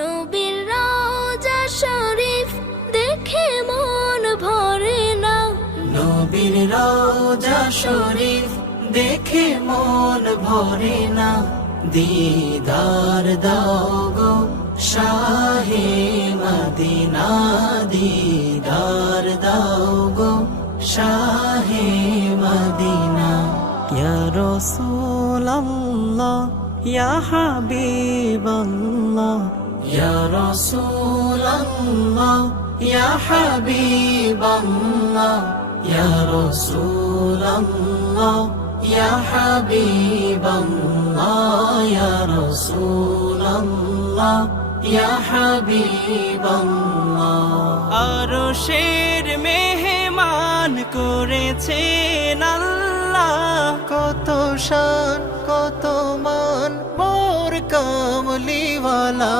নবীর রওজা শরীফ দেখে মন ভরে না, নবীর রওজা শরীফ দেখে মন ভরে না। দিদার দাও গো শাহে মদিনা, দিদার দাও গো শাহে মদিনা। ইয়া রাসূলুল্লাহ ইয়া হাবিবাল্লাহ, ইয়া রাসূলুল্লাহ ইয়া হাবিবাল্লাহ, ইয়া রাসূলুল্লাহ ইয়া হাবিবাল্লাহ, ইয়া রাসূলুল্লাহ ইয়া হাবিবাল্লাহ। আরশের মেহমান করেছেন আল্লাহ, কত শান কত মান মোর কামলিওয়ালা।